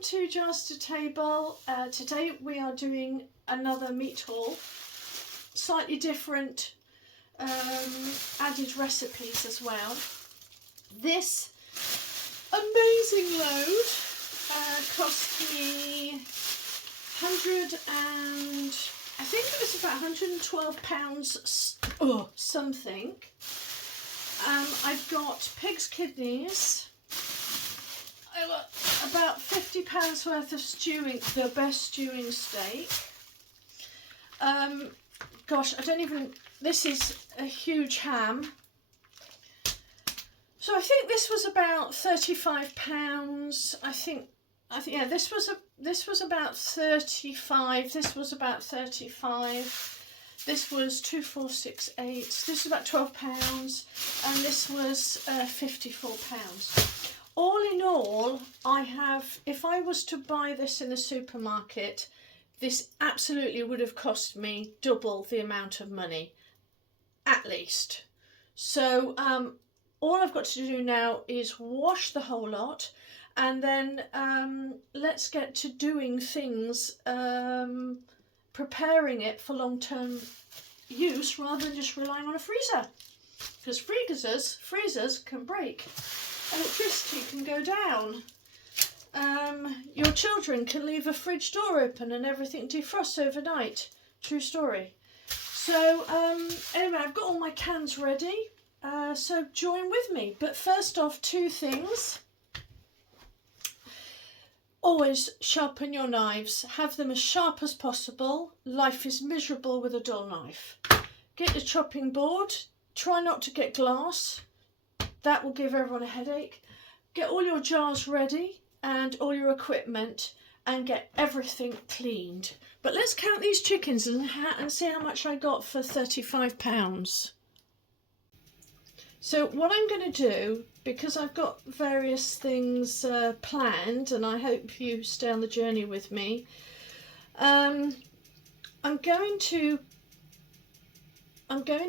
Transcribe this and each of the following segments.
welcome to Jars to Table. Today we are doing another meat haul, slightly different added recipes as well. This amazing load cost me I think it was about £112 something. I've got pig's kidneys. I got about £50 worth of stewing, the best stewing steak. Gosh, this is a huge ham. So I think this was about £35. I think yeah, this was about 35. This was about 35. This was 2468. This was about £12, and this was £54. All in all, if I was to buy this in the supermarket, this absolutely would have cost me double the amount of money, at least. So all I've got to do now is wash the whole lot, and then let's get to doing things, preparing it for long-term use rather than just relying on a freezer, because freezers can break. Electricity can go down. Your children can leave a fridge door open and everything defrosts overnight. True story. So anyway, I've got all my cans ready, so join with me. But first off, two things. Always sharpen your knives. Have them as sharp as possible. Life is miserable with a dull knife. Get your chopping board. Try not to get glass. That will give everyone a headache. Get all your jars ready and all your equipment and get everything cleaned. But let's count these chickens and see how much I got for £35. So what I'm going to do, because I've got various things planned, and I hope you stay on the journey with me, I'm going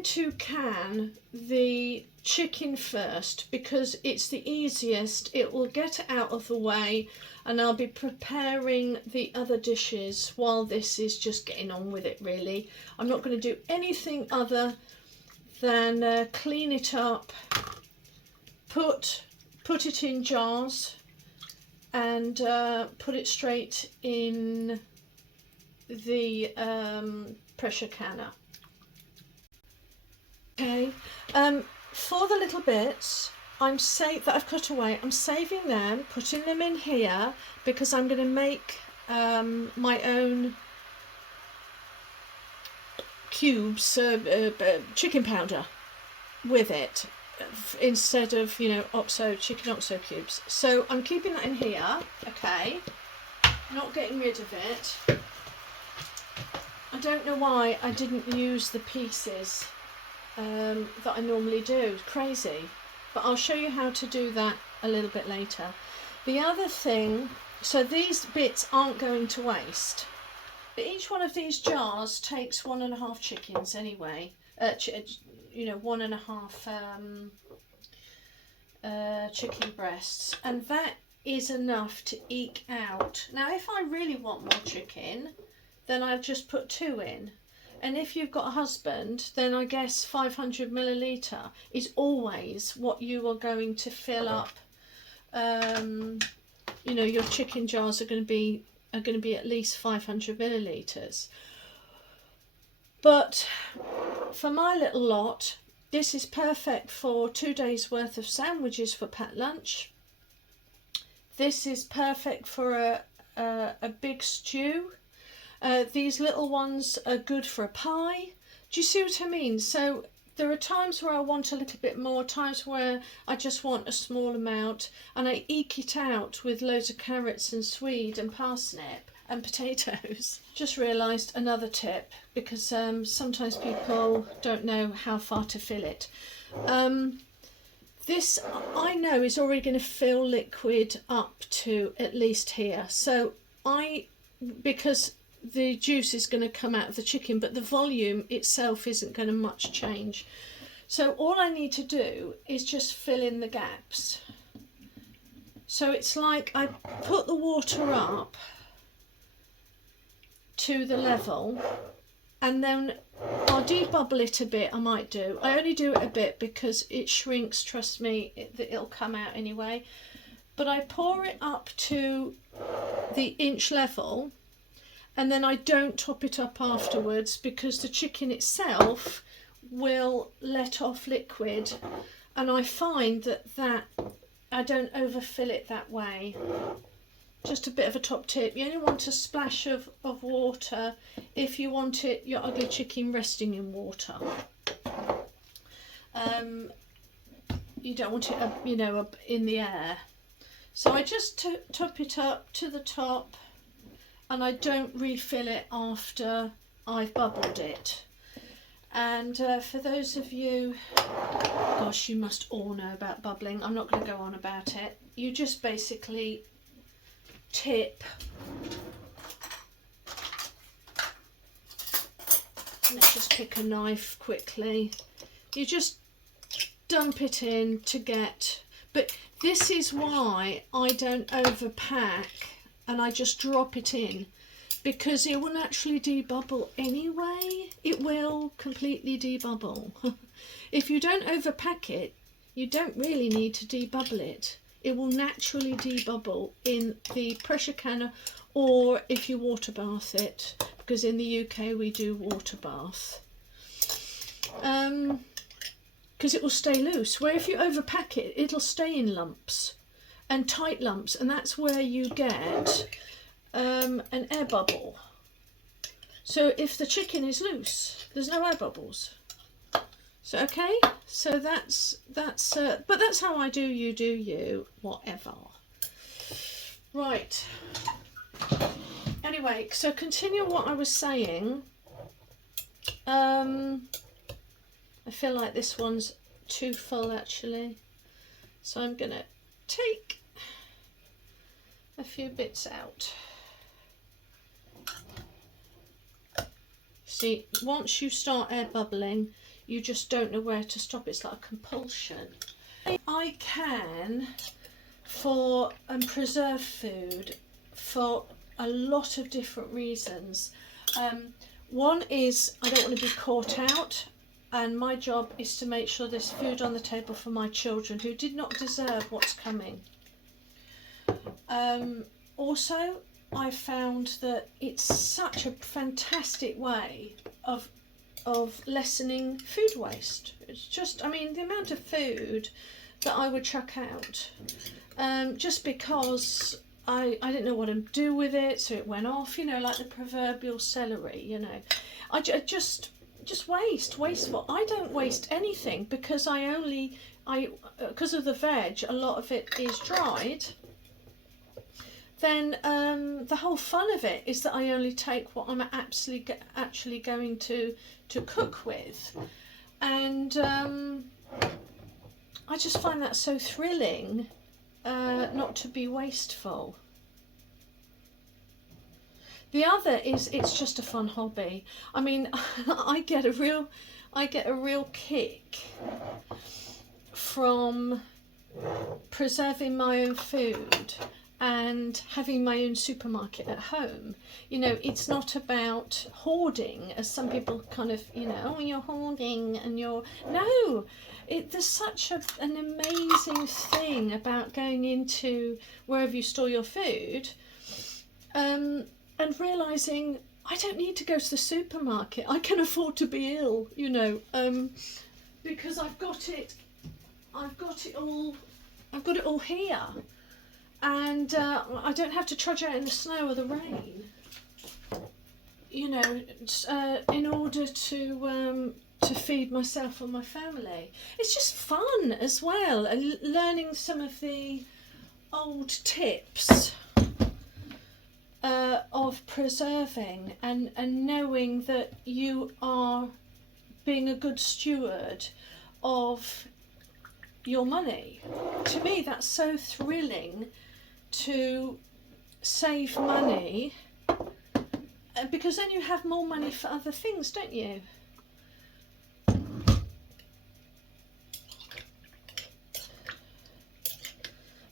to can the chicken first, because it's the easiest. It will get out of the way, and I'll be preparing the other dishes while this is just getting on with it, really. I'm not going to do anything other than clean it up, put it in jars, and put it straight in the pressure canner. Okay, for the little bits that I've cut away, I'm saving them, putting them in here, because I'm going to make my own cubes, chicken powder with it, instead of, chicken oxo cubes. So I'm keeping that in here, okay, not getting rid of it. I don't know why I didn't use the pieces that I normally do. Crazy. But I'll show you how to do that a little bit later. The other thing, so these bits aren't going to waste, but each one of these jars takes 1.5 chickens anyway, 1.5 chicken breasts, and that is enough to eke out. Now if I really want more chicken, then I'll just put 2 in. And if you've got a husband, then I guess 500 milliliter is always what you are going to fill up. Your chicken jars are going to be at least 500 milliliters. But for my little lot, this is perfect for 2 days worth of sandwiches for packed lunch. This is perfect for a big stew. These little ones are good for a pie. Do you see what I mean? So there are times where I want a little bit more, times where I just want a small amount, and I eke it out with loads of carrots and swede and parsnip and potatoes. Just realised another tip, because sometimes people don't know how far to fill it. This I know is already going to fill liquid up to at least here. So because the juice is going to come out of the chicken, but the volume itself isn't going to much change. So all I need to do is just fill in the gaps. So it's like I put the water up to the level, and then I'll debubble it a bit. I might do. I only do it a bit because it shrinks, trust me, it'll come out anyway. But I pour it up to the inch level, and then I don't top it up afterwards because the chicken itself will let off liquid, and I find that I don't overfill it that way. Just a bit of a top tip. You only want a splash of water if you want your ugly chicken resting in water. You don't want it up in the air. So I just top it up to the top, and I don't refill it after I've bubbled it. And for those of you, gosh, you must all know about bubbling. I'm not going to go on about it. You just basically tip. Let's just pick a knife quickly. You just dump it in to get, but this is why I don't overpack and I just drop it in, because it will naturally debubble anyway. It will completely debubble. If you don't overpack it, you don't really need to debubble it. It will naturally debubble in the pressure canner, or if you water bath it, because in the UK we do water bath. Because it will stay loose, where if you overpack it, it'll stay in lumps and tight lumps, and that's where you get an air bubble. So if the chicken is loose, there's no air bubbles. So okay, so that's but that's how I do. You do you, whatever. Right. Anyway, so continue what I was saying. I feel like this one's too full actually, so I'm gonna take a few bits out. See, once you start air bubbling, you just don't know where to stop. It's like a compulsion. I can preserve food for a lot of different reasons. One is I don't want to be caught out, and my job is to make sure there's food on the table for my children who did not deserve what's coming. Also, I found that it's such a fantastic way of lessening food waste. It's just, I mean, the amount of food that I would chuck out just because I didn't know what to do with it, so it went off, you know, like the proverbial celery, you know. I just wasteful. I don't waste anything because because of the veg, a lot of it is dried. Then the whole fun of it is that I only take what I'm actually going to cook with, and I just find that so thrilling, not to be wasteful. The other is it's just a fun hobby. I mean, I get a real kick from preserving my own food and having my own supermarket at home. You know, it's not about hoarding, as some people kind of, you know, oh, you're hoarding and you're... No, there's such an amazing thing about going into wherever you store your food and realising I don't need to go to the supermarket. I can afford to be ill, you know, because I've got it all here. And I don't have to trudge out in the snow or the rain, you know, in order to feed myself and my family. It's just fun as well, and learning some of the old tips of preserving, and knowing that you are being a good steward of your money. To me, that's so thrilling, to save money, because then you have more money for other things, don't you?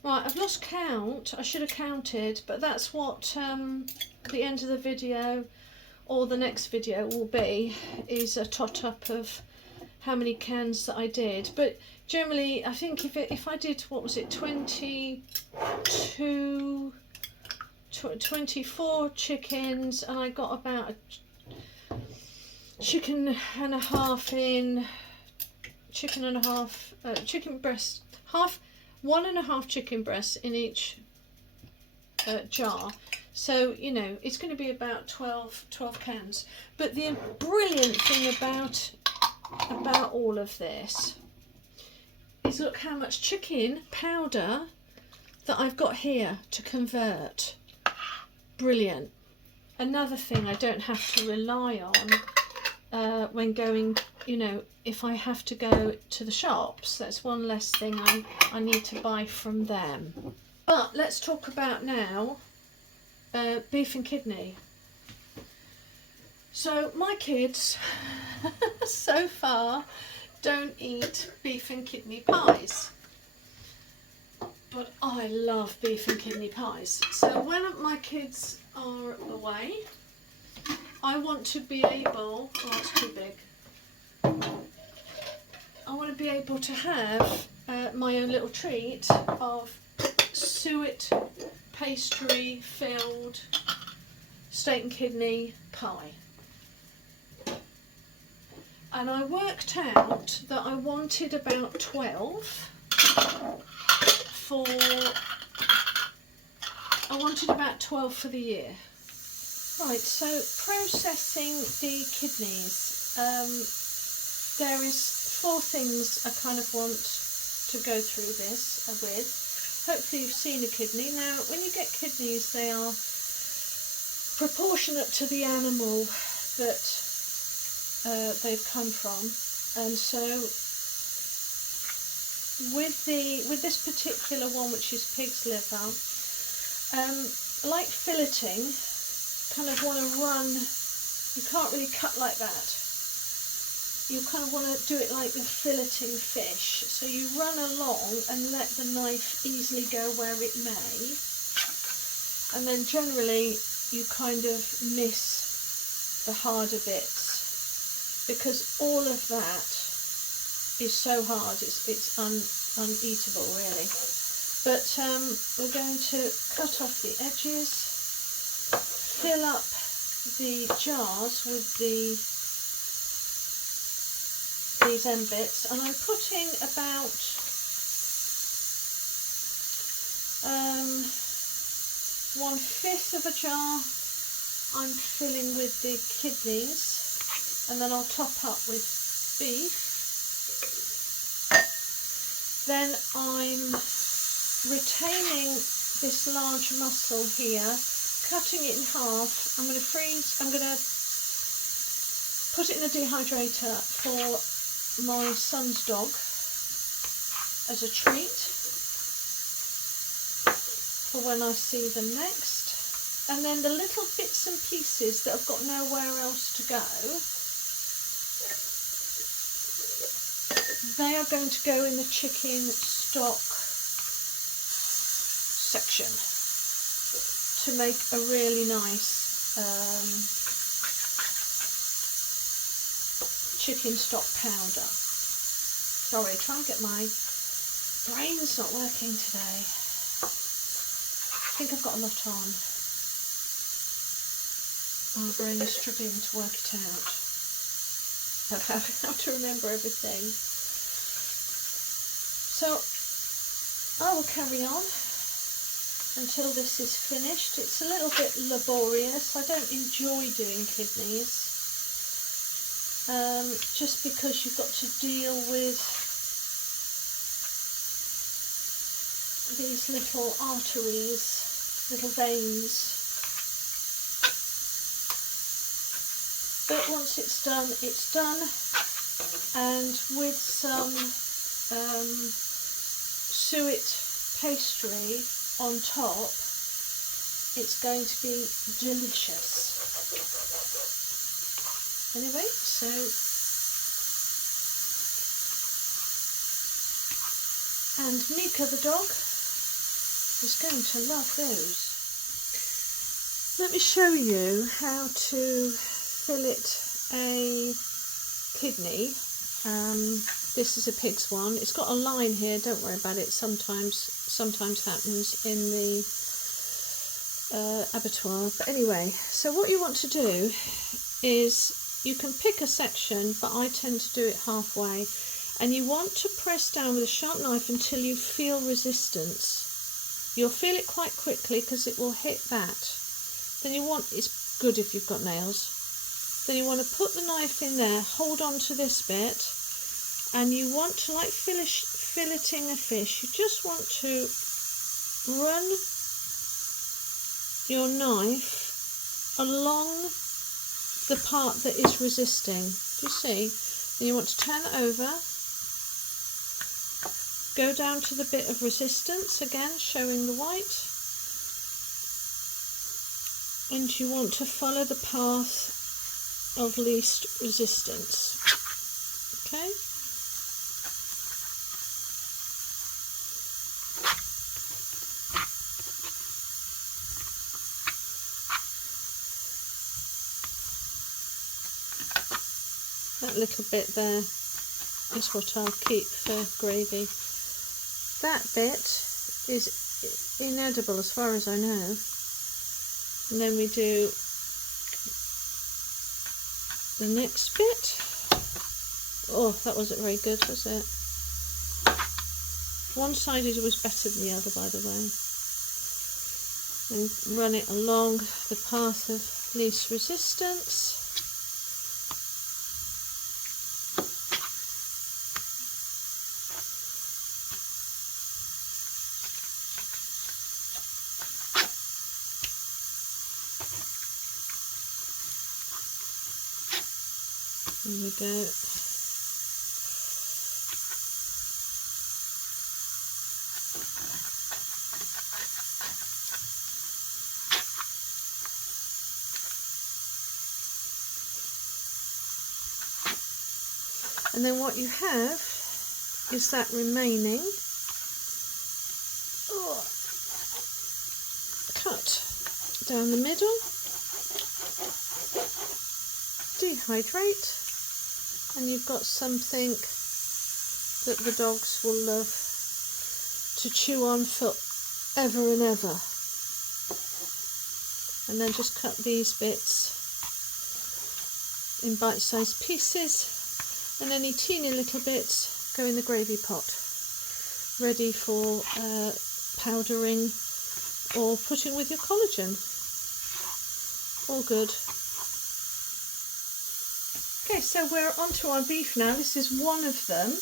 Right, I've lost count. I should have counted, but that's what the end of the video or the next video will be, is a tot up of how many cans that I did. But generally, I think if I did, what was it, 24 chickens, and I got about a chicken and a half in, chicken breast, 1.5 chicken breasts in each jar. So, you know, it's going to be about 12 cans. But the brilliant thing about all of this is, look how much chicken powder that I've got here to convert. Brilliant. Another thing I don't have to rely on when going, you know, if I have to go to the shops. That's one less thing I need to buy from them. But let's talk about now beef and kidney. So my kids so far don't eat beef and kidney pies, but I love beef and kidney pies. So when my kids are away, I want to be able, oh, it's too big, I want to be able to have my own little treat of suet pastry filled steak and kidney pie. And I worked out that I wanted about 12 for the year. Right, so processing the kidneys. There is 4 things I kind of want to go through this with. Hopefully you've seen a kidney. Now, when you get kidneys, they are proportionate to the animal that they've come from, and so with this particular one, which is pig's liver, like filleting, kind of want to run. You can't really cut like that. You kind of want to do it like the filleting fish. So you run along and let the knife easily go where it may, and then generally you kind of miss the harder bits, because all of that is so hard, it's uneatable really. But we're going to cut off the edges, fill up the jars with these end bits, and I'm putting about 1/5 of a jar I'm filling with the kidneys, and then I'll top up with beef. Then I'm retaining this large mussel here, cutting it in half. I'm going to put it in a dehydrator for my son's dog as a treat for when I see them next. And then the little bits and pieces that I've got nowhere else to go, they are going to go in the chicken stock section to make a really nice chicken stock powder. Sorry, try and get my brain's not working today. I think I've got a lot on. My brain is struggling to work it out. I have to remember everything. So I will carry on until this is finished. It's a little bit laborious. I don't enjoy doing kidneys, just because you've got to deal with these little arteries, little veins. But once it's done, it's done. And with some suet pastry on top, it's going to be delicious. Anyway, so and Mika the dog is going to love those. Let me show you how to fillet a kidney. This is a pig's one. It's got a line here, don't worry about it. Sometimes happens in the abattoir. But anyway, so what you want to do is you can pick a section, but I tend to do it halfway, and you want to press down with a sharp knife until you feel resistance. You'll feel it quite quickly because it will hit that. Then it's good if you've got nails. Then you want to put the knife in there, hold on to this bit, and you want to, like filleting a fish, you just want to run your knife along the part that is resisting. Do you see? Then you want to turn it over, go down to the bit of resistance again, showing the white, and you want to follow the path of least resistance. Okay? That little bit there is what I'll keep for gravy. That bit is inedible as far as I know. And then we do the next bit. Oh, that wasn't very good, was it? One-sided was better than the other, by the way. And run it along the path of least resistance. There we go. And then what you have is that remaining cut down the middle, dehydrate, and you've got something that the dogs will love to chew on for ever and ever. And then just cut these bits in bite-sized pieces, and any teeny little bits go in the gravy pot, ready for powdering or putting with your collagen. All good. Okay, so we're on to our beef now. This is one of them,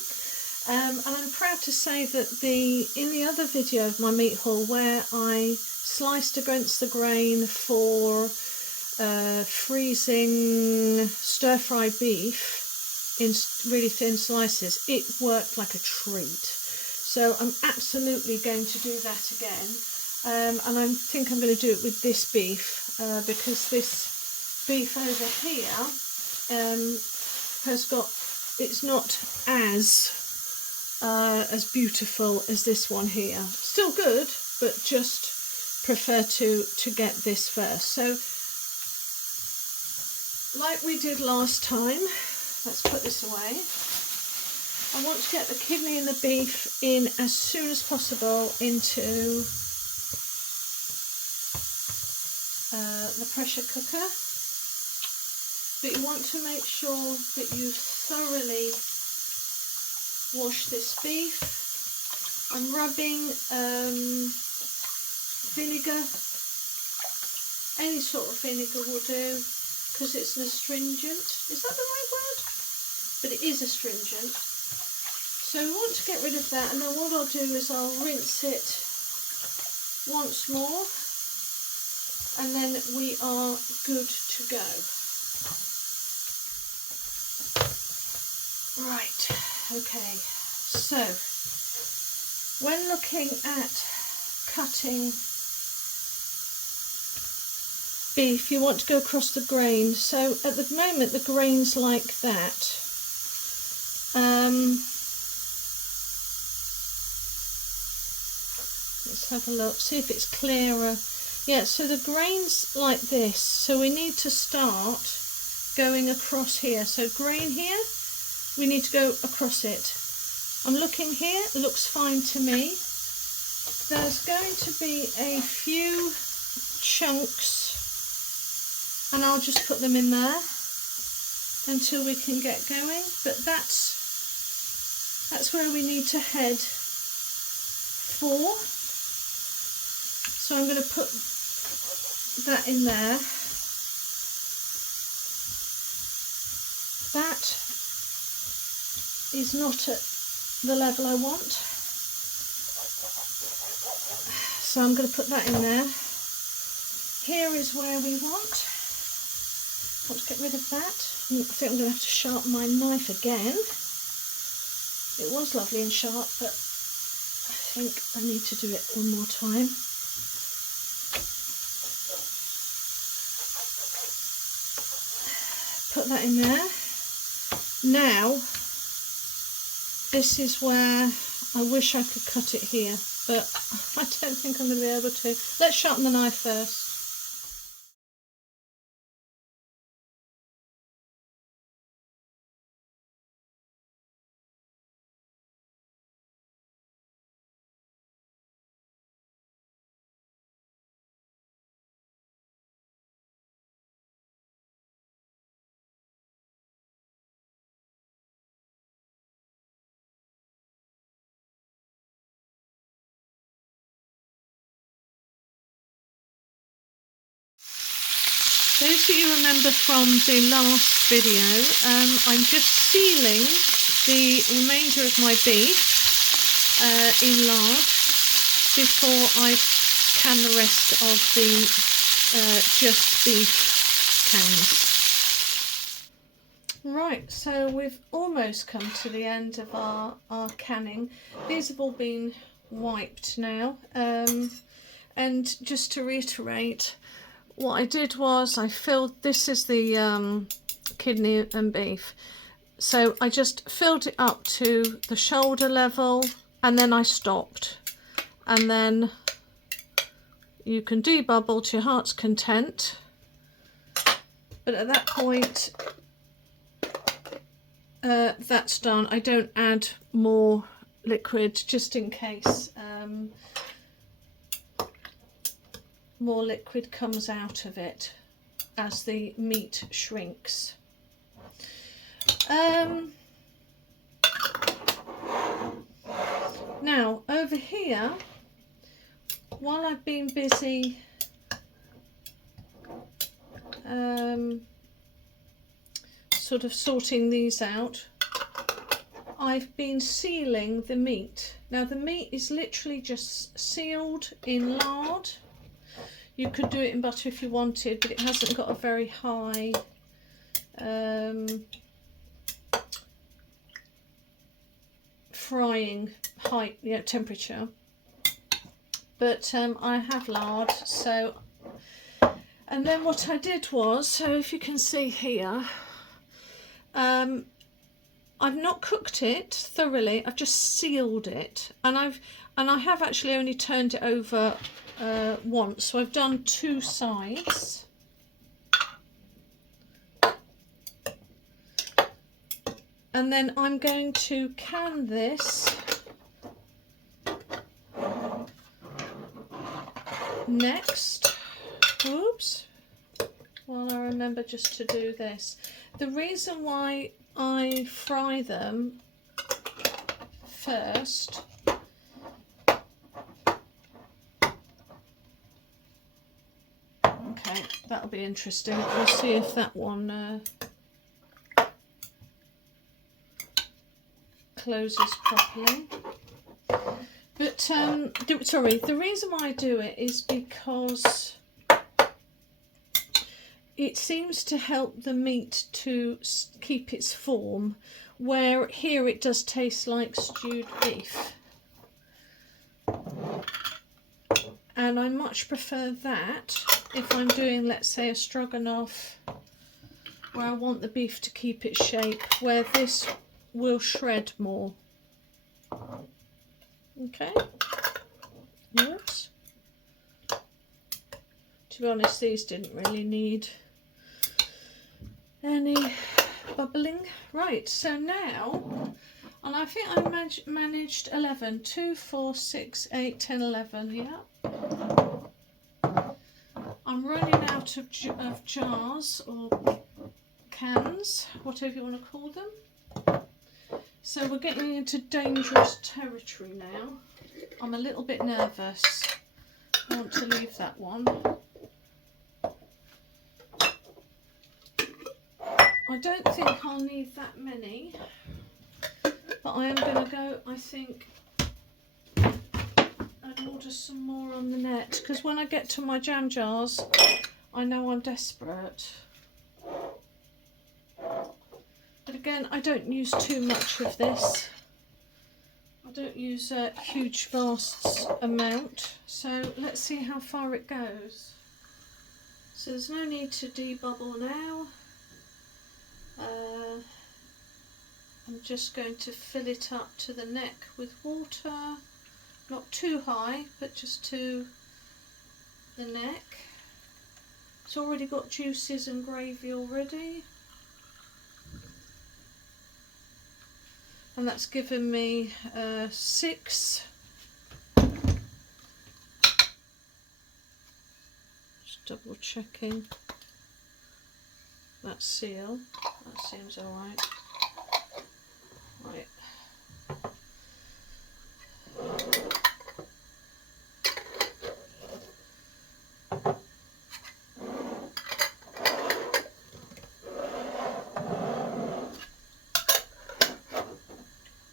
and I'm proud to say that in the other video of my meat haul, where I sliced against the grain for freezing stir-fry beef in really thin slices, it worked like a treat. So I'm absolutely going to do that again, and I think I'm going to do it with this beef because this beef over here it's not as beautiful as this one here. Still good, but just prefer to get this first. So like we did last time, let's put this away. I want to get the kidney and the beef in as soon as possible into the pressure cooker. But you want to make sure that you thoroughly wash this beef. I'm rubbing vinegar, any sort of vinegar will do, because it's an astringent. Is that the right word? But it is astringent. So we want to get rid of that, and then what I'll do is I'll rinse it once more, and then we are good to go. Right, okay, so when looking at cutting beef, you want to go across the grain. So at the moment the grain's like that. Let's have a look, see if it's clearer. Yeah, so the grain's like this, so we need to start going across here. So grain here, we need to go across it. I'm looking here, it looks fine to me. There's going to be a few chunks, and I'll just put them in there until we can get going, but that's where we need to head for. So I'm going to put that in there. That is not at the level I want, so I'm going to put that in there. Here is where we want. Let's get rid of that. I think I'm going to have to sharpen my knife again. It was lovely and sharp, but I think I need to do it one more time. Put that in there. Now, this is where I wish I could cut it here, but I don't think I'm going to be able to. Let's sharpen the knife first. Those of you remember from the last video, I'm just sealing the remainder of my beef in lard before I can the rest of the just beef cans. Right, so we've almost come to the end of our canning. These have all been wiped now, and just to reiterate, what I did was I filled, this is the kidney and beef, so I just filled it up to the shoulder level and then I stopped, and then you can debubble to your heart's content, but at that point that's done. I don't add more liquid just in case more liquid comes out of it as the meat shrinks. Now over here, while I've been busy sort of sorting these out, I've been sealing the meat. Now the meat is literally just sealed in lard. You could do it in butter if you wanted, but it hasn't got a very high frying height, temperature. But I have lard, so. And then what I did was, so if you can see here, I've not cooked it thoroughly. I've just sealed it, and I have actually only turned it over once, so I've done 2 sides. And then I'm going to can this next. Oops. Well, I remember just to do this. The reason why I fry them first okay, that'll be interesting. We'll see if that one closes properly. But sorry, the reason why I do it is because it seems to help the meat to keep its form, where here it does taste like stewed beef. And I much prefer that if I'm doing, let's say, a stroganoff, where I want the beef to keep its shape, where this will shred more. Okay, Whoops. To be honest, these didn't really need any bubbling. Right, so now, and I think I managed 11. 2, 4, 6, 8, 10, 11, yeah. I'm running out of jars or cans, whatever you want to call them. So we're getting into dangerous territory now. I'm a little bit nervous. I want to leave that one. I don't think I'll need that many, but I am going to go, I think, and order some more on the net, because when I get to my jam jars, I know I'm desperate. But again, I don't use too much of this. I don't use a huge vast amount, so let's see how far it goes. So there's no need to debubble now. I'm just going to fill it up to the neck with water, not too high, but just to the neck. It's already got juices and gravy already. And that's given me 6. Just double checking that seal. That seems alright. Right.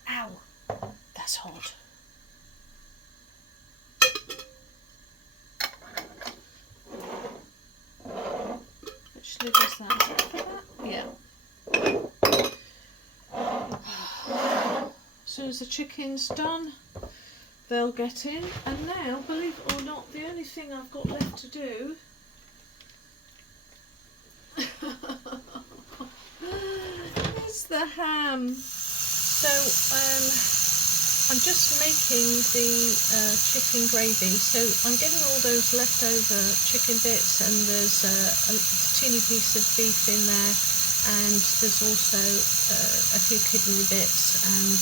Ow! That's hot. Which lid is that? Is that for that? Yeah. As soon as the chicken's done, they'll get in. And now, believe it or not, the only thing I've got left to do is the ham. So I'm just making the chicken gravy. So I'm getting all those leftover chicken bits, and there's a teeny piece of beef in there, and there's also a few kidney bits, and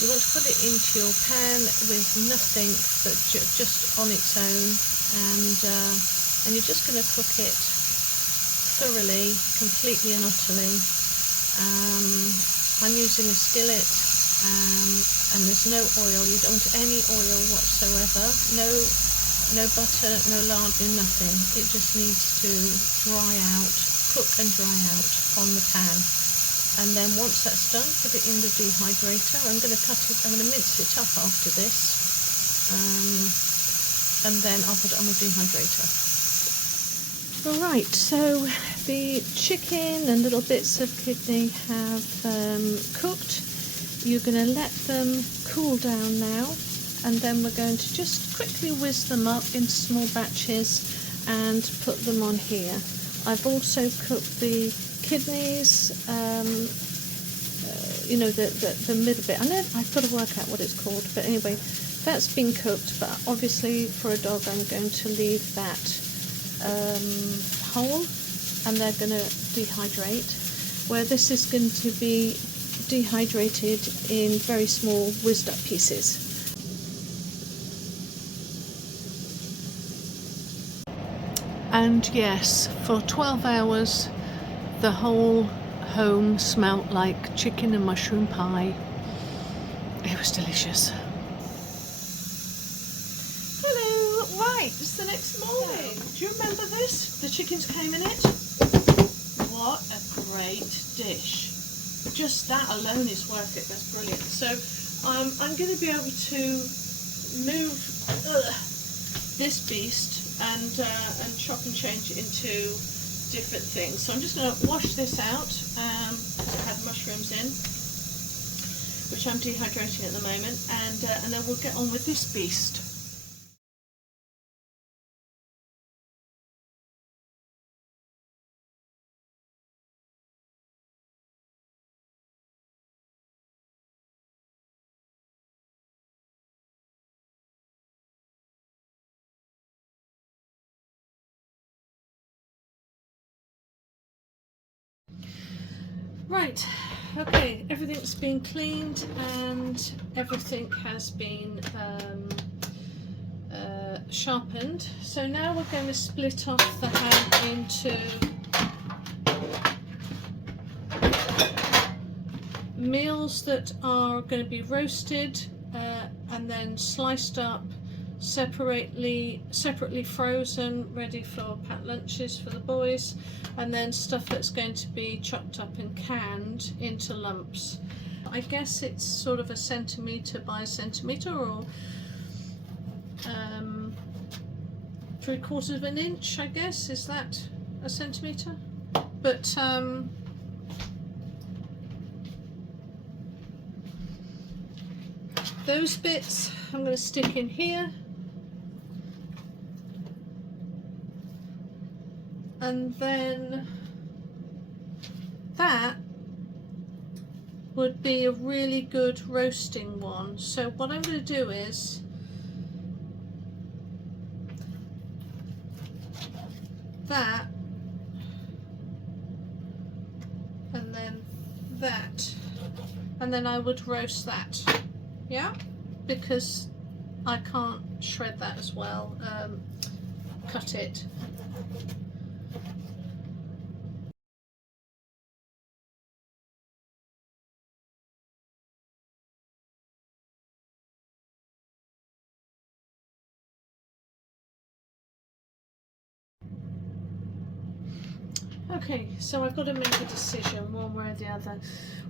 you want to put it into your pan with nothing but just on its own, and you're just going to cook it thoroughly, completely and utterly. I'm using a skillet, and there's no oil. You don't want any oil whatsoever. No butter, no lard, no nothing. It just needs to dry out, cook and dry out on the pan. And then once that's done, put it in the dehydrator. I'm going to mince it up after this, and then I'll put it on the dehydrator. Alright, so the chicken and little bits of kidney have cooked. You're going to let them cool down now, and then we're going to just quickly whiz them up into small batches and put them on here. I've also cooked the kidneys, you know, the middle bit. I know I've got to work out what it's called, but anyway, that's been cooked. But obviously for a dog, I'm going to leave that whole, and they're going to dehydrate, where this is going to be dehydrated in very small whizzed up pieces. And yes, for 12 hours the whole home smelt like chicken and mushroom pie. It was delicious. Hello, right, it's the next morning. Do you remember this? The chickens came in it. What a great dish. Just that alone is worth it. That's brilliant. So I'm going to be able to move this beast and chop and change it into different things. So I'm just going to wash this out. I had mushrooms in, which I'm dehydrating at the moment, and then we'll get on with this beast. Right, okay, everything's been cleaned and everything has been sharpened. So now we're going to split off the ham into meals that are going to be roasted and then sliced up, separately frozen, ready for packed lunches for the boys, and then stuff that's going to be chopped up and canned into lumps. I guess it's sort of a centimetre by centimetre, or 3/4 of an inch, I guess. Is that a centimetre? But those bits I'm going to stick in here, and then that would be a really good roasting one. So what I'm going to do is that, and then that, and then I would roast that, yeah, because I can't shred that as well, cut it. Okay, so I've got to make a decision one way or the other.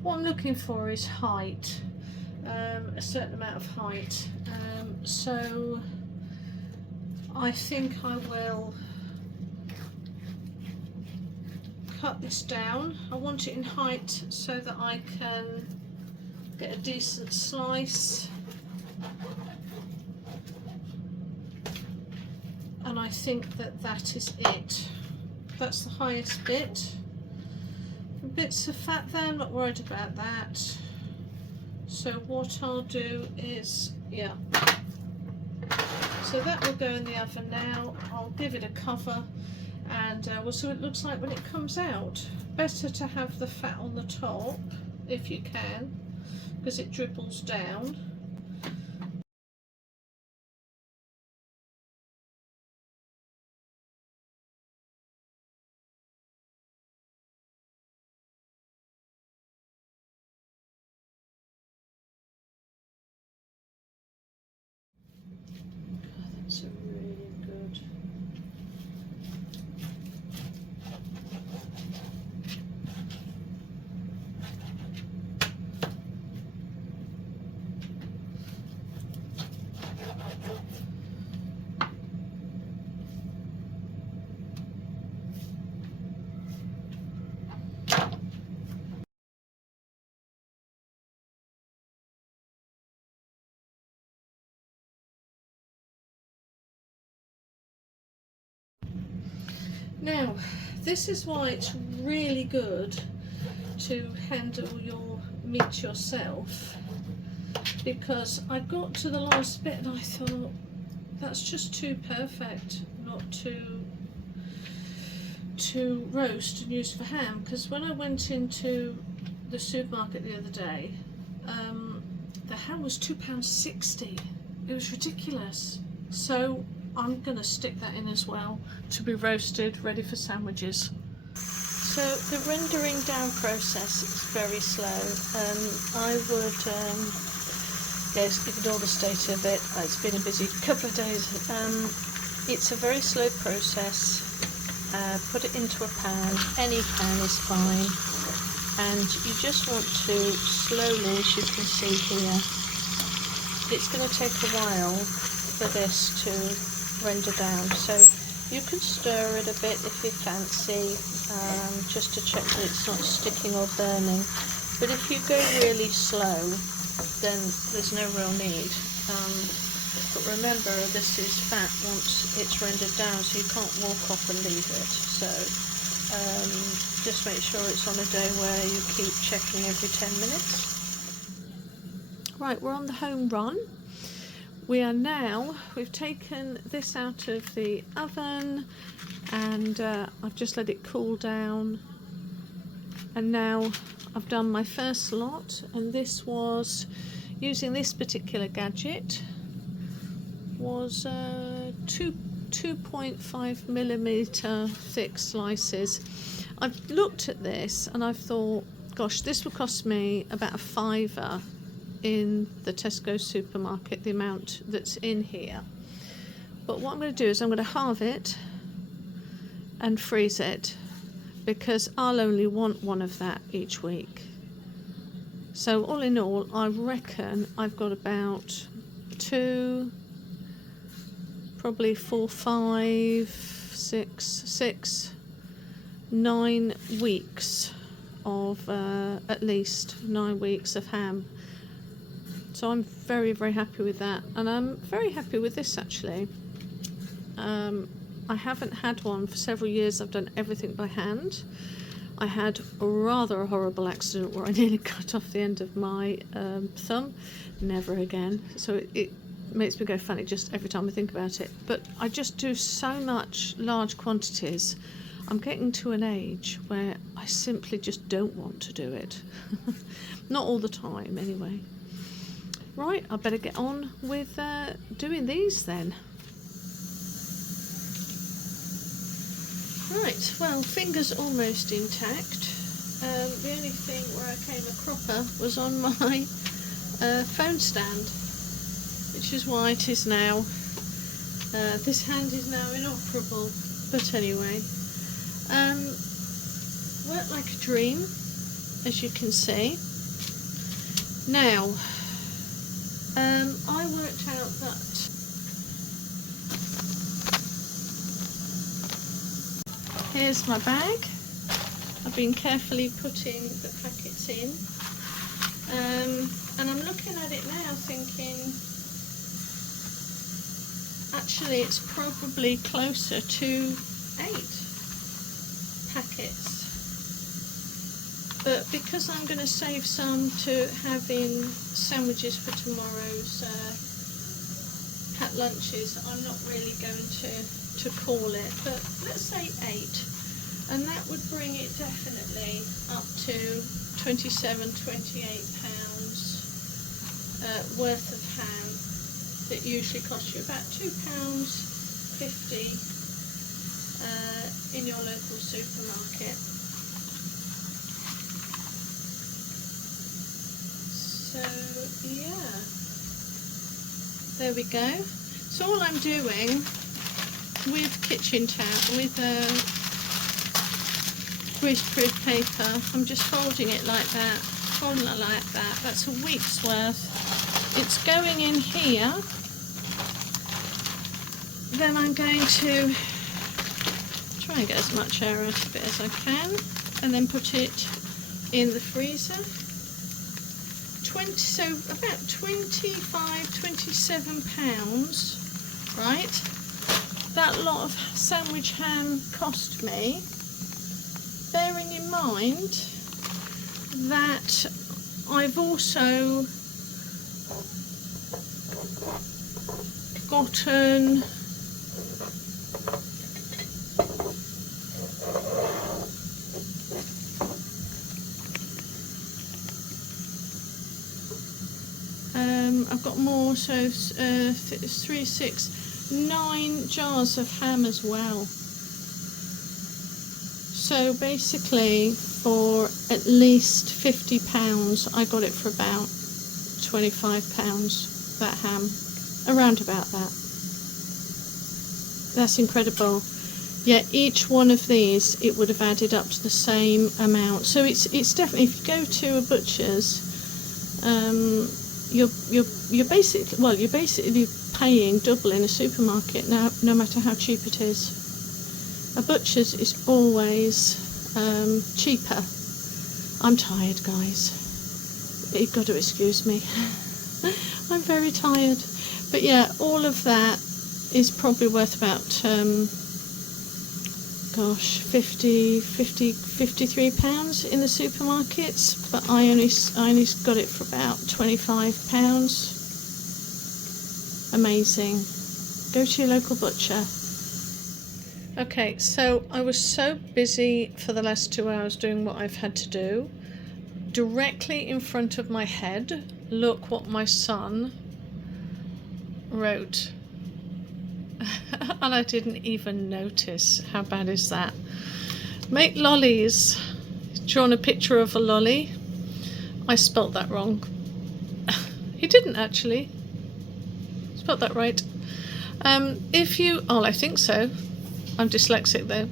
What I'm looking for is height, a certain amount of height. So I think I will cut this down. I want it in height so that I can get a decent slice. And I think that that is it. That's the highest bit. Bits of fat there, I'm not worried about that. So what I'll do is, yeah. So that will go in the oven now. I'll give it a cover and we'll see what it looks like when it comes out. Better to have the fat on the top if you can, because it dribbles down. That's a really good. Now, this is why it's really good to handle your meat yourself, because I got to the last bit and I thought that's just too perfect not to roast and use for ham, because when I went into the supermarket the other day, the ham was £2.60. It was ridiculous. So I'm going to stick that in as well to be roasted, ready for sandwiches. So the rendering down process is very slow. I would yes, ignore the state of it. It's been a busy couple of days. It's a very slow process. Put it into a pan. Any pan is fine. And you just want to slowly, as you can see here, it's going to take a while for this to render down. So you can stir it a bit if you fancy, just to check that it's not sticking or burning. But if you go really slow, then there's no real need. But remember, this is fat once it's rendered down, so you can't walk off and leave it. So just make sure it's on a day where you keep checking every 10 minutes. Right, we're on the home run. We've taken this out of the oven and I've just let it cool down, and now I've done my first lot, and this was, using this particular gadget, was 2.5 millimeter thick slices. I've looked at this and I've thought, gosh, this will cost me about £5 in the Tesco supermarket, the amount that's in here. But what I'm going to do is I'm going to halve it and freeze it, because I'll only want one of that each week. So all in all, I reckon I've got about 2, probably 4, 5, 6, 9 weeks of at least 9 weeks of ham. So I'm very, very happy with that, and I'm very happy with this actually. I haven't had one for several years. I've done everything by hand. I had a rather horrible accident where I nearly cut off the end of my thumb. Never again. So it makes me go funny just every time I think about it. But I just do so much large quantities. I'm getting to an age where I simply just don't want to do it. Not all the time anyway. Right, I better get on with doing these then. Right, well, fingers almost intact. The only thing where I came a cropper was on my phone stand, which is why it is now, this hand is now inoperable. But anyway, worked like a dream, as you can see. Now, I worked out that here's my bag. I've been carefully putting the packets in, and I'm looking at it now thinking, actually it's probably closer to 8 packets. But because I'm going to save some to have in sandwiches for tomorrow's packed lunches, I'm not really going to call it, but let's say 8. And that would bring it definitely up to 27, 28 pounds worth of ham that usually costs you about £2.50 in your local supermarket. So yeah, there we go. So all I'm doing with kitchen towel, with greaseproof paper, I'm just folding it like that, folding it like that. That's a week's worth. It's going in here. Then I'm going to try and get as much air out of it as I can, and then put it in the freezer. So about 25, 27 pounds, right? That lot of sandwich ham cost me, bearing in mind that I've also gotten I've got more, so 3, 6, 9 jars of ham as well. So basically for at least £50 I got it for about £25, that ham, around about that. That's incredible. Yeah, each one of these, it would have added up to the same amount. So it's definitely, if you go to a butcher's, you're basically paying double in a supermarket now, no matter how cheap it is. A butcher's is always cheaper. I'm tired, guys. You've got to excuse me. I'm very tired. But yeah, all of that is probably worth about 53 pounds in the supermarkets, but I only got it for about £25. Amazing. Go to your local butcher. Okay, so I was so busy for the last 2 hours doing what I've had to do directly in front of my head, look what my son wrote. And I didn't even notice. How bad is that? Make lollies. He's drawn a picture of a lolly. I spelt that wrong. He didn't actually. Spelt that right. If you... Oh, I think so. I'm dyslexic though.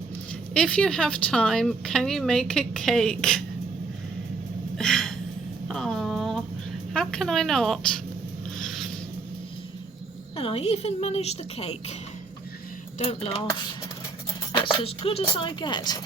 If you have time, can you make a cake? Oh, how can I not? And I even managed the cake. Don't laugh. That's as good as I get.